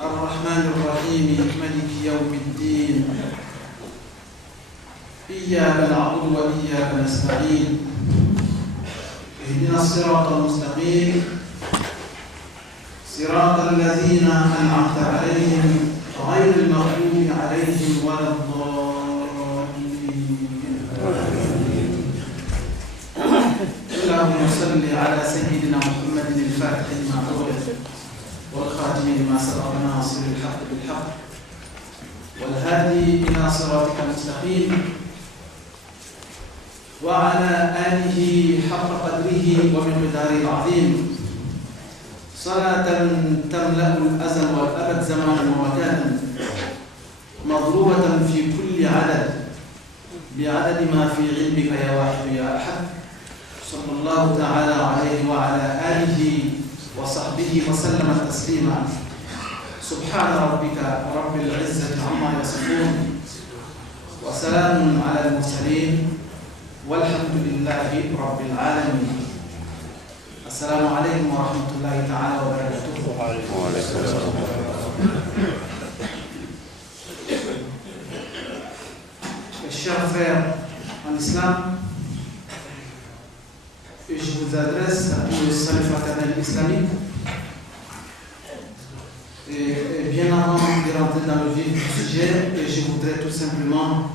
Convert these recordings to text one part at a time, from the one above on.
الرحمن الرحيم مالك يوم الدين إياك نعبد وإياك نستعين اهدنا الصراط المستقيم صراط الذين أنعمت عليهم غير المغضوب عليهم ولا الضالين. اللهم صل على سيدنا محمد الفاتح لما أغلق والخاتم لما سبق ناصر الحق بالحق والهادي إلى صراطك المستقيم وعلى آله حق قدره ومقداره العظيم صلاة تملأ الأزل والأبد زمانا ومكانا مضروبة في كل عدد بعدد ما في علمك يا واحد يا أحد صلى الله تعالى عليه وعلى آله وصحبه وسلم تسليما. سبحان ربك رب العزة عما يصفون وسلام على المرسلين والحمد لله رب العالمين. السلام عليكم ورحمة الله تعالى وبركاته. وعليكم السلام. Mes chers frères en islam, je vous adresse le salut fraternel islamique. Et bien avant de rentrer dans le vif du sujet, je voudrais tout simplement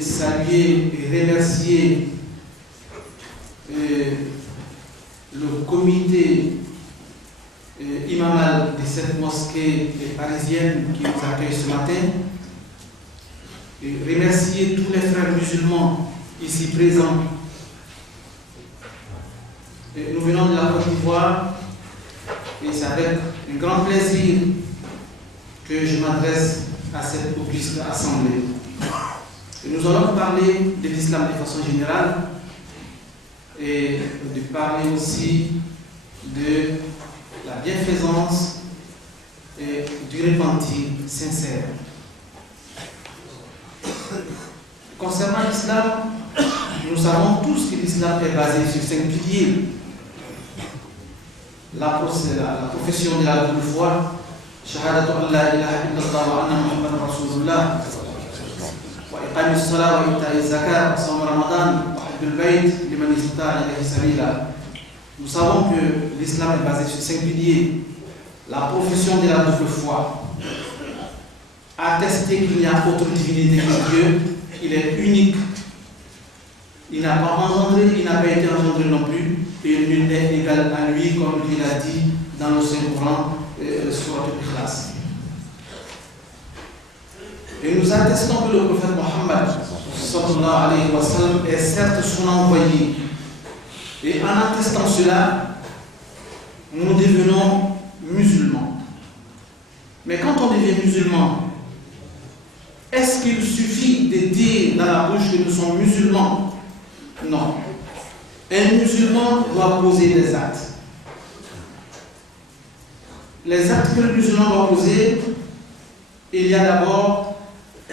saluer et remercier le comité imamal de cette mosquée parisienne qui nous accueille ce matin. Et remercier tous les frères musulmans ici présents. Et nous venons de la Côte d'Ivoire et c'est avec un grand plaisir que je m'adresse à cette auguste assemblée. Et nous allons parler de l'islam de façon générale et de parler aussi de la bienfaisance et du repentir sincère. Concernant l'islam, nous savons tous que l'islam est basé sur 5 piliers. La profession de la double foi, shahadatu an la ilaha illallah wa anna muhammadan rasulullah, wa iqamis salat wa ita'iz zakat, wa sawm ramadan, wa hajjul bayt liman istata'a ilayhi sabila. Nous savons que l'islam est basé sur 5 piliers. La profession de la double foi, attester qu'il n'y a autre divinité que Dieu, il est unique, il n'a pas engendré, il n'a pas été engendré non plus, et nul n'est égal à lui, comme il a dit dans le Saint-Coran, Surat al-Ikhlas. Et nous attestons que le prophète Mohammed sallallahu alayhi wa sallam est certes son envoyé. Et en attestant cela, nous devenons musulmans. Mais quand on devient musulman, est-ce qu'il suffit de dire dans la bouche que nous sommes musulmans? Non. Un musulman doit poser des actes. Les actes que le musulman doit poser, il y a d'abord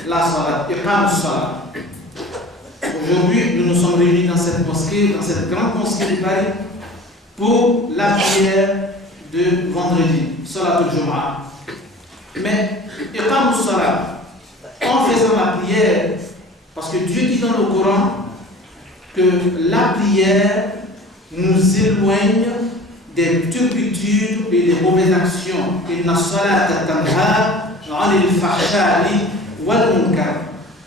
la salat, iqam salat. Aujourd'hui, nous nous sommes réunis dans cette mosquée, dans cette grande mosquée de Paris, pour la prière de vendredi, salat al-Jum'ah. Mais iqam salat, en faisant la prière, parce que Dieu dit dans le Coran que la prière nous éloigne des turpitudes et des mauvaises actions. Inna salata tanha 'anil fahsha'i wal munkar.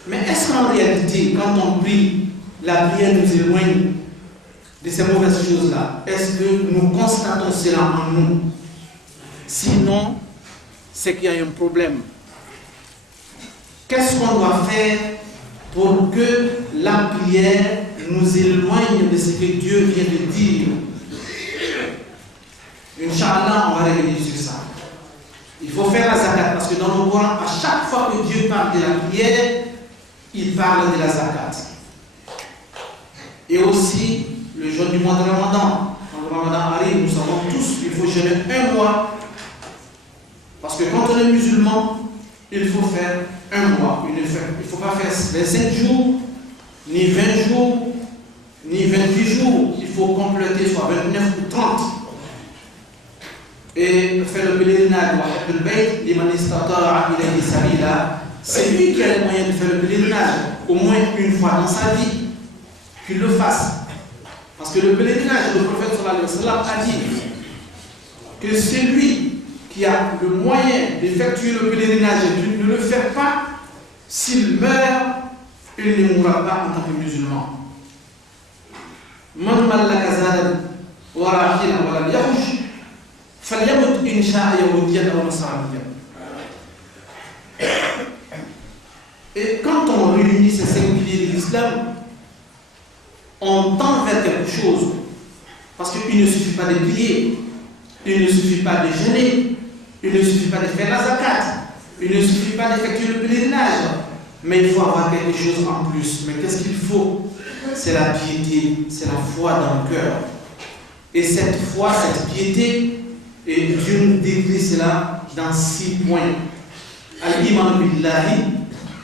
Mais est-ce qu'en réalité, quand on prie, la prière nous éloigne de ces mauvaises choses-là? Est-ce que nous constatons cela en nous? Sinon, c'est qu'il y a un problème. Qu'est-ce qu'on doit faire pour que la prière nous éloigne de ce que Dieu vient de dire? Inch'Allah, on va revenir sur ça. Il faut faire la zakat parce que dans le Coran, à chaque fois que Dieu parle de la prière, il parle de la zakat. Et aussi, le jeûne du mois de Ramadan. Quand le Ramadan arrive, nous savons tous qu'il faut jeûner un mois. Parce que quand on est musulman, il faut faire un mois. Il ne faut pas faire les 5 jours, ni 20 jours, ni 28 jours. Il faut compléter soit 29 ou 30. et fait le pèlerinage c'est lui qui a les moyens de faire le pèlerinage au moins une fois dans sa vie, qu'il le fasse. Parce que le pèlerinage, le prophète sallallahu alayhi wa sallam a dit que c'est lui qui a le moyen d'effectuer le pèlerinage et qui ne le fait pas, s'il meurt, il ne mourra pas en tant que musulman. Man mallaka zadan wa rahilan wa lam yakhruj falyamut in sha'a yahudiyan aw nasraniyan. Et quand on réunit ces 5 piliers de l'islam, on tend vers quelque chose. Parce qu'il ne suffit pas de prier, il ne suffit pas de jeûner, il ne suffit pas de faire la zakat, il ne suffit pas d'effectuer le pèlerinage, mais il faut avoir quelque chose en plus. Mais qu'est-ce qu'il faut? C'est la piété, c'est la foi dans le cœur. Et cette foi, cette piété, et Dieu nous décrit cela dans 6 points. Al-iman billahi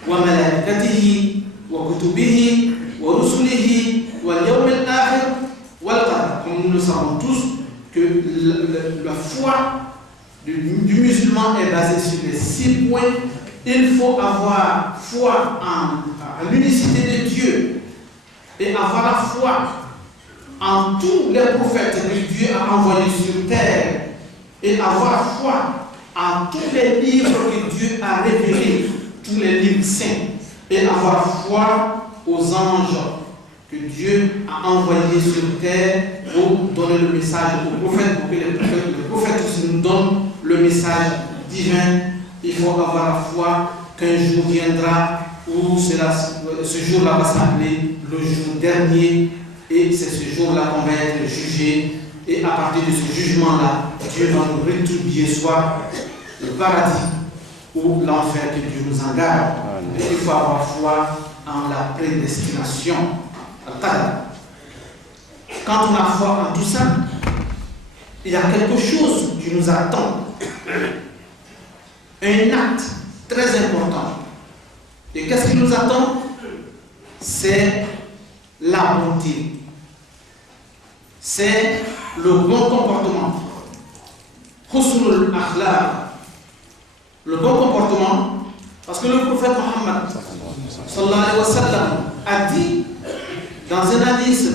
wa malaikatihi wa kutubihi wa rusulihi wal yawm al-akhir wal qadar. Comme nous le savons tous, que la foi du musulman est basée sur les 6 points. Il faut avoir foi en l'unicité de Dieu et avoir la foi en tous les prophètes que Dieu a envoyés sur terre et avoir foi en tous les livres que Dieu a révélés, tous les livres saints, et avoir foi aux anges que Dieu a envoyés sur terre pour donner le message aux prophètes, pour que les prophètes aussi nous donnent le message divin. Il faut avoir la foi qu'un jour viendra où ce jour-là va s'appeler le jour dernier, et c'est ce jour-là qu'on va être jugé, et à partir de ce jugement-là, Dieu va nous rétribuer soit le paradis ou l'enfer, que Dieu nous en garde. Et il faut avoir foi en la prédestination. Quand on a foi en tout ça, il y a quelque chose qui nous attend. Un acte très important. Et qu'est-ce qui nous attend? C'est la bonté. C'est le bon comportement. Husnul akhlaq. Le bon comportement, parce que le prophète Mohammed sallallahu alayhi wa sallam a dit dans un hadith,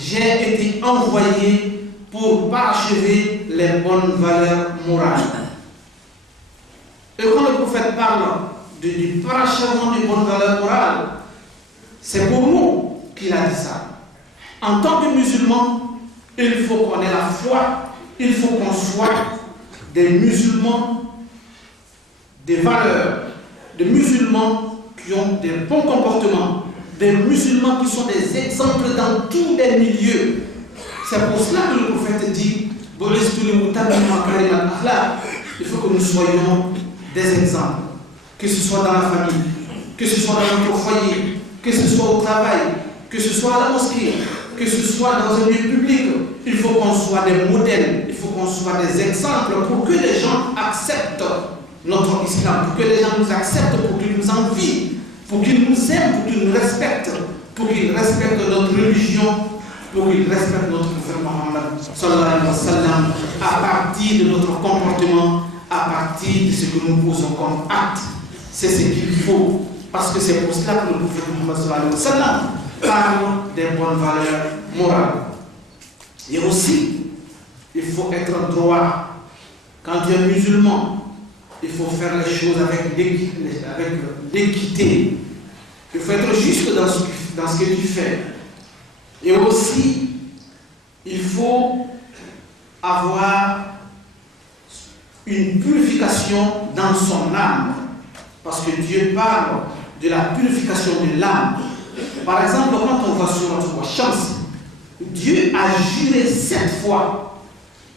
j'ai été envoyé pour parachever les bonnes valeurs morales. Et quand le prophète parle du parachèvement des bonnes valeurs morales, c'est pour nous qu'il a dit ça. En tant que musulman, il faut qu'on ait la foi, il faut qu'on soit des musulmans, des valeurs, des musulmans qui ont des bons comportements, des musulmans qui sont des exemples dans tous les milieux. C'est pour cela que le prophète dit, il faut que nous soyons des exemples, que ce soit dans la famille, que ce soit dans notre foyer, que ce soit au travail, que ce soit à la mosquée, que ce soit dans un lieu public. Il faut qu'on soit des modèles, il faut qu'on soit des exemples pour que les gens acceptent notre islam, pour que les gens nous acceptent, pour qu'ils nous envient, pour qu'ils nous aiment, pour qu'ils nous respectent, pour qu'ils respectent notre religion, pour qu'ils respectent notre prophète Mohammed sallallahu alayhi wa sallam, à partir de notre comportement, à partir de ce que nous posons comme acte. C'est ce qu'il faut, parce que c'est pour cela que le prophète Mohammed sallallahu alayhi wa sallam parle des bonnes valeurs morales. Et aussi, il faut être droit. Quand tu es musulman, il faut faire les choses avec l'équité. Il faut être juste dans ce que tu fais. Et aussi, il faut avoir une purification dans son âme. Parce que Dieu parle de la purification de l'âme. Par exemple, quand on va sur notre chance, Dieu a juré 7 fois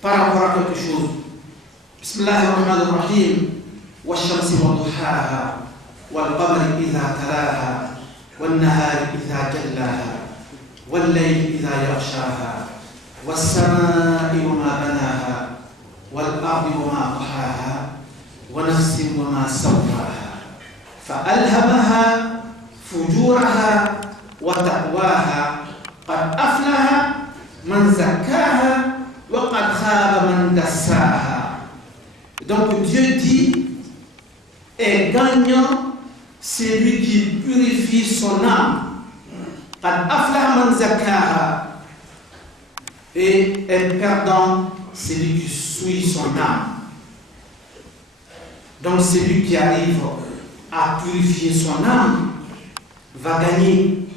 par rapport à quelque chose. Bismillahirrahmanirrahim. والشمس وضحاها والقمر إذا تلاها والنهار إذا جلاها والليل إذا يغشاها والسماء وما بناها والأرض وما طحاها ونفس وما سواها فألهمها فجورها وتقواها قد أفلح man zakkaha wa qad khaba man dassaha. Donc Dieu dit, est gagnant celui qui purifie son âme. Qad aflaha man zakkaha. Et est perdant celui qui suit son âme. Donc celui qui arrive à purifier son âme va gagner.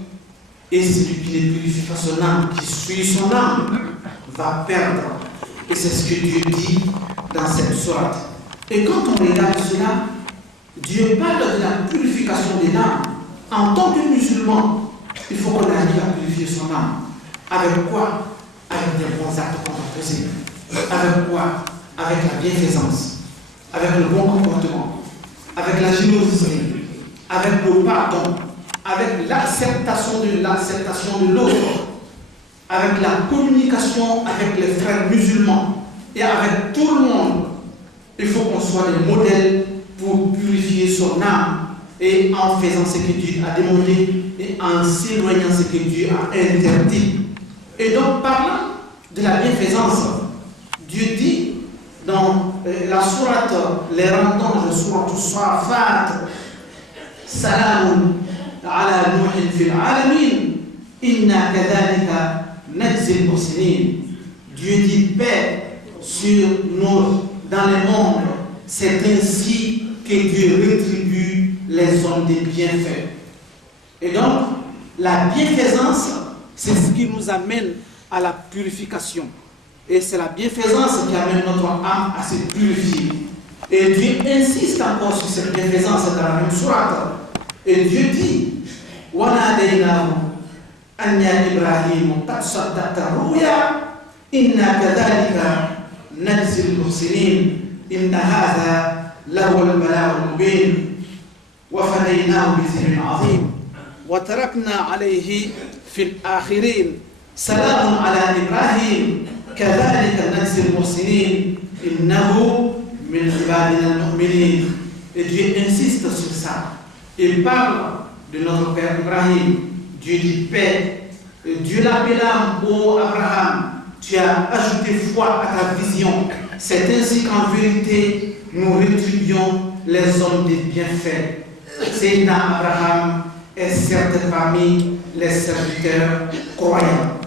Et celui qui ne purifie pas son âme, qui suit son âme, va perdre. Et c'est ce que Dieu dit dans cette sourate. Et quand on regarde cela, Dieu parle de la purification de l'âme. En tant que musulman, il faut qu'on arrive à purifier son âme. Avec quoi? Avec des bons actes qu'on va poser. Avec quoi? Avec la bienfaisance, avec le bon comportement, avec la générosité, avec le pardon, avec l'acceptation de l'autre, avec la communication avec les frères musulmans et avec tout le monde. Il faut qu'on soit des modèles pour purifier son âme et en faisant ce que Dieu a demandé et en s'éloignant ce que Dieu a interdit. Et donc, parlant de la bienfaisance, Dieu dit dans la sourate, les rendants de sourate Safat, Salamun ala Nuhin fil alamin, inna kadhalika najzil muhsinin. Dieu dit paix sur nous dans le monde, c'est ainsi que Dieu rétribue les hommes des bienfaits. Et donc, la bienfaisance, c'est ce qui nous amène à la purification. Et c'est la bienfaisance qui amène notre âme à se purifier. Et Dieu insiste encore sur cette bienfaisance dans la même sourate. Et Dieu dit, وَنَادَيْنَاهُ أَنْ يَا إِبْرَاهِيمُ قَدْ صَدَّقْتَ الرُّؤْيَا إِنَّا كَذَلِكَ نَجْزِي الْمُحْسِنِينَ إِنَّ هَذَا لَهُوَ الْبَلَاءُ الْمُبِينُ وَفَدَيْنَاهُ بِذِكْرٍ عَظِيمٍ وَتَرَكْنَا عَلَيْهِ فِي الْآخِرِينَ سَلَامٌ عَلَى إِبْرَاهِيمَ كَذَلِكَ نَجْزِي الْمُحْسِنِينَ إِنَّهُ مِنْ عِبَادِنَا الْمُؤْمِنِينَ. Et Dieu insiste sur ça. Il parle de notre père Ibrahim. Dieu dit paix. Et Dieu l'appela, ô Abraham, tu as ajouté foi à ta vision. C'est ainsi qu'en vérité, nous rétribuons les hommes des bienfaits. Sayyidina Abraham est certes parmi les serviteurs croyants.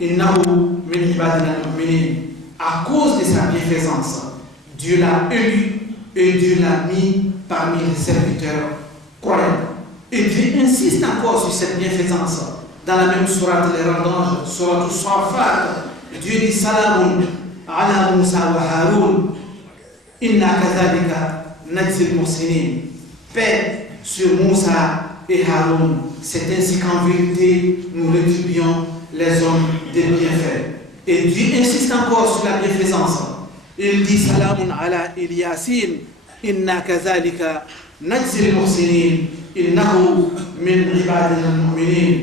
Innahu min ibadina al-mu'minin. À cause de sa bienfaisance, Dieu l'a élu et Dieu l'a mis parmi les serviteurs croyants. Et Dieu insiste encore sur cette bienfaisance. Dans la même sourate, les rendanges, sourate Safat, Dieu dit Salamun ala Musa wa Haroun, inna kadhalika najzil muhsinin. Paix sur Moussa et Haroun. C'est ainsi qu'en vérité, nous rétribuons les hommes des bienfaits. Et Dieu insiste encore sur la bienfaisance. Il dit Salamun ala Ilyasin, inna kadhalika najzil muhsinin, innahu min ibadina al-mu'minin.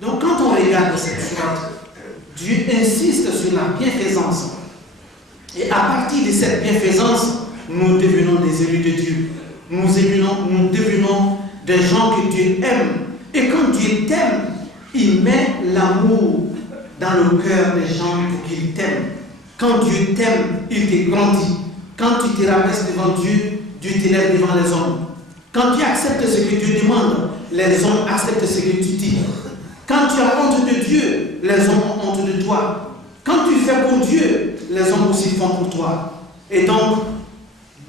Donc quand on regarde cette sourate, Dieu insiste sur la bienfaisance. Et à partir de cette bienfaisance, nous devenons des élus de Dieu. Nous devenons des gens que Dieu aime. Et quand Dieu t'aime, il met l'amour dans le cœur des gens pour qu'ils t'aiment. Quand Dieu t'aime, il te grandit. Quand tu te rabaisses devant Dieu, Dieu t'élève devant les hommes. Quand tu acceptes ce que Dieu demande, les hommes acceptent ce que tu dis. Quand tu as honte de Dieu, les hommes ont honte de toi. Quand tu fais pour Dieu, les hommes aussi font pour toi. Et donc,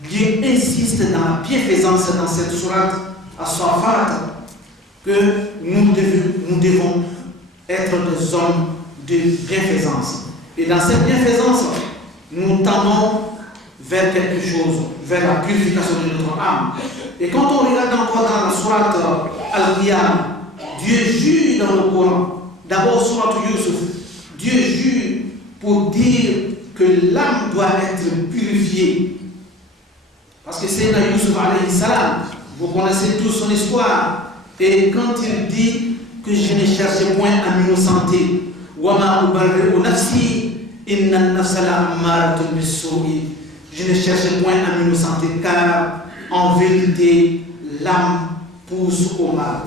Dieu insiste dans la bienfaisance dans cette sourate à Safat que nous devons être des hommes de bienfaisance. Et dans cette bienfaisance, nous tendons vers quelque chose, vers la purification de notre âme. Et quand on regarde encore dans la sourate Al-Qiyam, Dieu jure dans le Coran, d'abord sourate Yusuf, Dieu jure pour dire que l'âme doit être purifiée. Parce que c'est Yusuf alayhi salam, vous connaissez tous son histoire. Et quand il dit que je ne cherche point à m'innocenter, وَمَا أُبَرِّئُ نَفْسِي إِنَّ النَّفْسَ لَأَمَّارَةٌ بِالسُّوءِ. Je ne cherche point à m'innocenter car en vérité l'âme pousse au mal.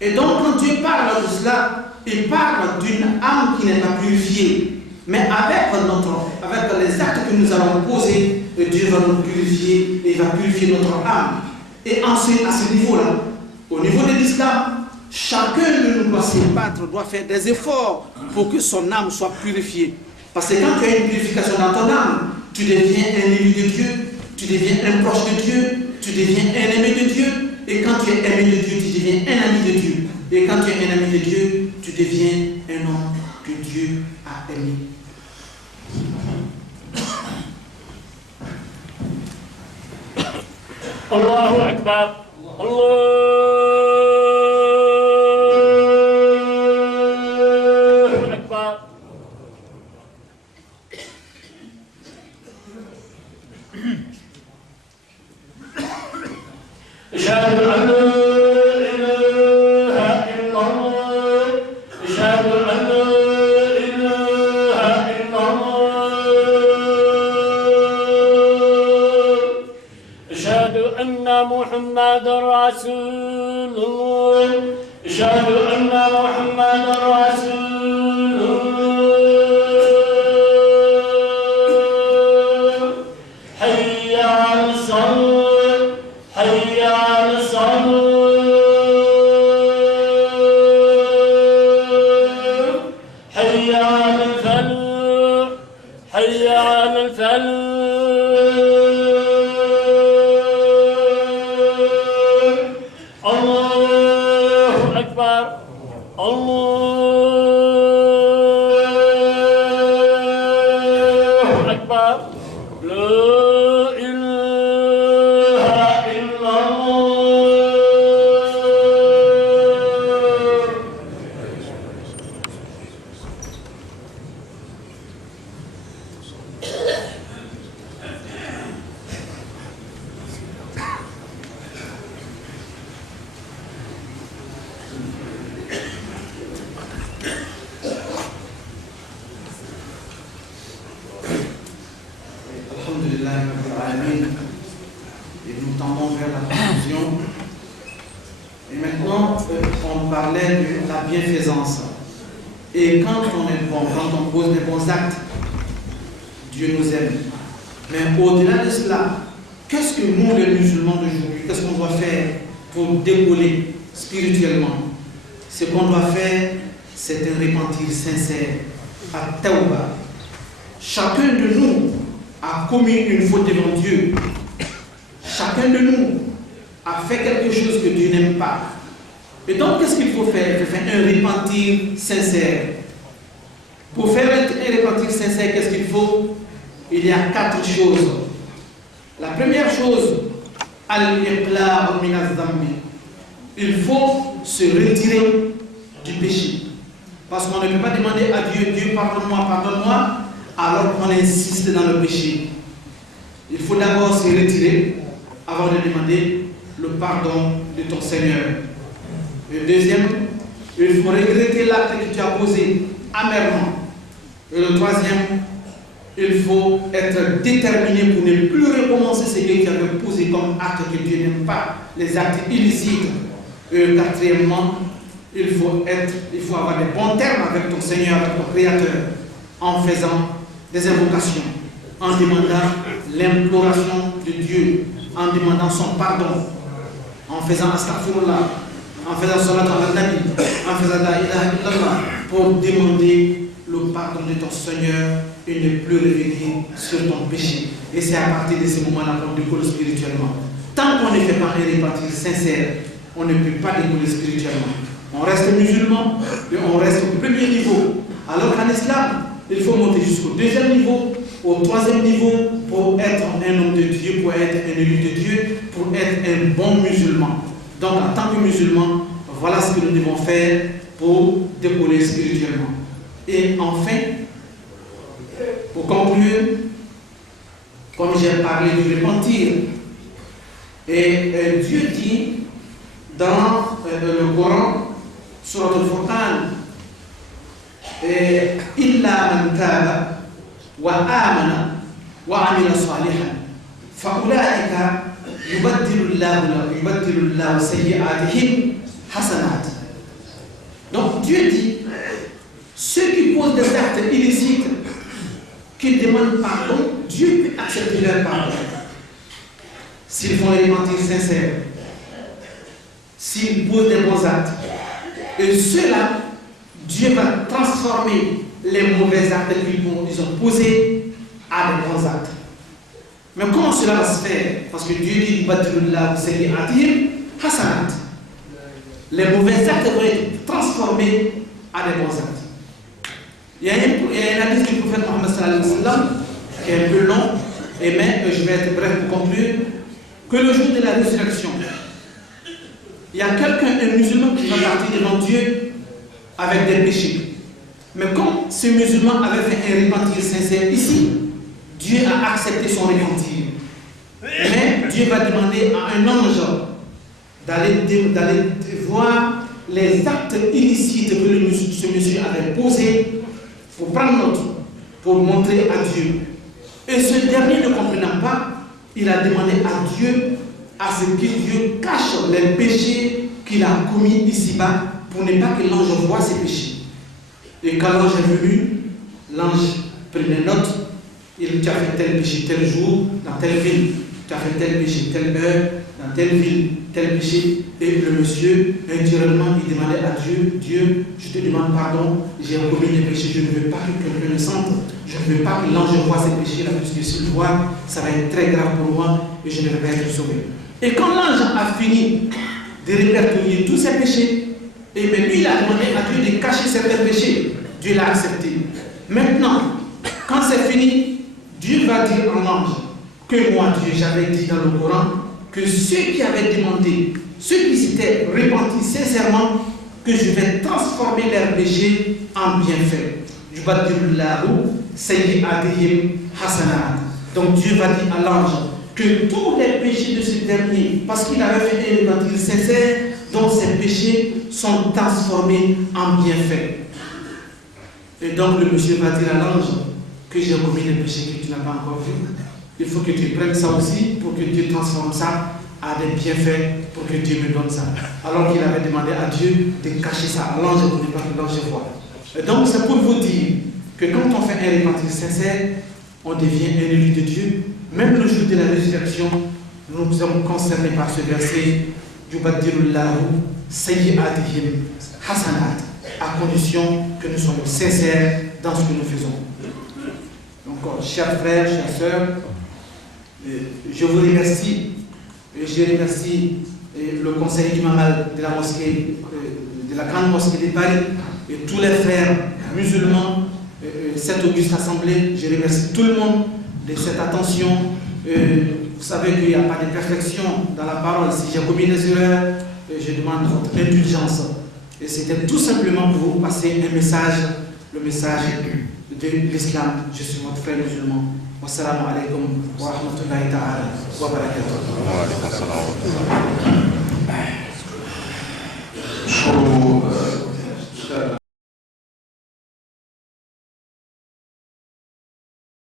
Et donc quand Dieu parle de cela, il parle d'une âme qui n'est pas purifiée. Mais avec les actes que nous allons poser, Dieu va nous purifier et il va purifier notre âme. Et ensuite, à ce niveau-là, au niveau de l'islam, chacun de nous doit se battre, doit faire des efforts pour que son âme soit purifiée. Parce que quand tu as une purification dans ton âme, tu deviens un élu de Dieu, tu deviens un proche de Dieu, tu deviens un aimé de Dieu. Et quand tu es aimé de Dieu, tu deviens un ami de Dieu. Et quand tu es un ami de Dieu, tu deviens un homme que Dieu a aimé. Allahu Akbar. Allahu Akbar. أشهد أن لا إله إلا الله أشهد أن لا إله إلا الله أشهد أن محمدا رسول الله أشهد أن محمدا رسول الله حي على الصلاة حي على الصلاة حي على الفلاح حي على الفلاح الله أكبر الله أكبر لا إله إلا الله. Alhamdulillah Rabbil Alamin. Et nous tendons vers la conclusion. Et maintenant, on parlait de la bienfaisance. Et quand on est bon, quand on pose des bons actes, Dieu nous aime. Mais au-delà de cela, qu'est-ce que nous, les musulmans d'aujourd'hui, qu'est-ce qu'on doit faire pour décoller spirituellement? Ce qu'on doit faire, c'est un repentir sincère, à Tawba. Chacun de nous a commis une faute devant Dieu. Chacun de nous a fait quelque chose que Dieu n'aime pas. Et donc, qu'est-ce qu'il faut faire? Il faut faire un repentir sincère. Pour faire un repentir sincère, qu'est-ce qu'il faut? Il y a 4 choses. La première chose, al-iqla' min az-zambi. Il faut se retirer du péché. Parce qu'on ne peut pas demander à Dieu, Dieu pardonne-moi, pardonne-moi, alors qu'on insiste dans le péché. Il faut d'abord se retirer avant de demander le pardon de ton Seigneur. Et deuxième, il faut regretter l'acte que tu as posé amèrement. Et le troisième, il faut être déterminé pour ne plus recommencer ce que tu avais posé comme acte que Dieu n'aime pas, les actes illicites. Et quatrièmement, il faut avoir des bons termes avec ton Seigneur, avec ton Créateur, en faisant des invocations, en demandant l'imploration de Dieu, en demandant son pardon, en faisant astaghfirullah, en faisant salat al-nabi, en faisant la ilaha illallah, pour demander le pardon de ton Seigneur et ne plus revenir sur ton péché. Et c'est à partir de ce moment-là qu'on décolle spirituellement. Tant qu'on ne fait pas un repentir sincère, on ne peut pas décoller spirituellement. On reste musulman et on reste au premier niveau. Alors qu'en islam, il faut monter jusqu'au deuxième niveau, au troisième niveau, pour être un homme de Dieu, pour être un élu de Dieu, pour être un bon musulman. Donc en tant que musulman, voilà ce que nous devons faire pour décoller spirituellement. Et enfin, pour conclure, comme j'ai parlé du repentir, et Dieu dit dans le Coran, Surat al-Furqan, إلا من تاب وآمن وعمل صالحا فأولئك يبدل الله سيئاتهم حسنات. Donc Dieu dit, Ceux qui posent des actes illicites, qui demandent pardon, Dieu peut accepter leur pardon. S'ils font les repentir sincères, s'ils posent des bons actes. Et ceux-là, Dieu va transformer les mauvais actes qu'ils ont posés à des bons actes. Mais comment cela va se faire? Parce que Dieu dit les mauvais actes vont être transformés à des bons actes. Il y a un hadith du prophète Mohammed sallallahu alayhi wa sallam qui est un peu long, mais je vais être bref pour conclure, que le jour de la résurrection, il y a quelqu'un, un musulman qui va partir devant Dieu avec des péchés. Mais comme ce musulman avait fait un repentir sincère ici, Dieu a accepté son repentir. Mais Dieu va demander à un ange d'aller voir les actes illicites que ce monsieur avait posés pour prendre note, pour montrer à Dieu. Et ce dernier ne comprenant pas, il a demandé à Dieu à ce que Dieu cache les péchés qu'il a commis ici-bas pour ne pas que l'ange voie ses péchés. Et quand l'ange est venu, l'ange prenait note. Tu as fait tel péché tel jour, dans telle ville. Tu as fait tel péché telle heure, dans telle ville, tel péché. Et le monsieur, naturellement, il demandait à Dieu, Dieu, je te demande pardon, j'ai commis des péchés, je ne veux pas que quelqu'un le sente, je ne veux pas que l'ange voie ces péchés-là, puisque s'il voit, ça va être très grave pour moi et je ne vais pas être sauvé. Et quand l'ange a fini de répertorier tous ses péchés, et même lui, il a demandé à Dieu de cacher certains péchés, Dieu l'a accepté. Maintenant, quand c'est fini, Dieu va dire en ange que moi, Dieu, j'avais dit dans le Coran que ceux qui avaient demandé, ceux qui s'étaient repentis sincèrement, que je vais transformer leurs péchés en bienfaits. Donc Dieu va dire à l'ange que tous les péchés de ce dernier, parce qu'il avait fait un repentir sincère, donc ces péchés sont transformés en bienfaits. Et donc le monsieur va dire à l'ange que j'ai commis des péchés que tu n'as pas encore vus. Il faut que tu prennes ça aussi pour que Dieu transforme ça à des bienfaits, pour que Dieu me donne ça. Alors qu'il avait demandé à Dieu de cacher ça à l'ange pour ne pas que l'ange voie. Et donc c'est pour vous dire que quand on fait un repentir sincère, on devient un élu de Dieu. Même le jour de la résurrection, nous sommes concernés par ce verset, hasanat, à condition que nous soyons sincères dans ce que nous faisons. Donc, chers frères, chères sœurs, je vous remercie. Je remercie le conseil imamal de la mosquée, de la grande mosquée de Paris, et tous les frères musulmans, cette auguste assemblée. Je remercie tout le monde de cette attention. Vous savez qu'il n'y a pas de perfection dans la parole. Si j'ai commis des erreurs, je demande votre indulgence. Et c'était tout simplement pour vous passer un message, le message de l'islam. Je suis votre frère musulman. Wassalamu alaikum wa rahmatullahi ta'ala wa barakatuh.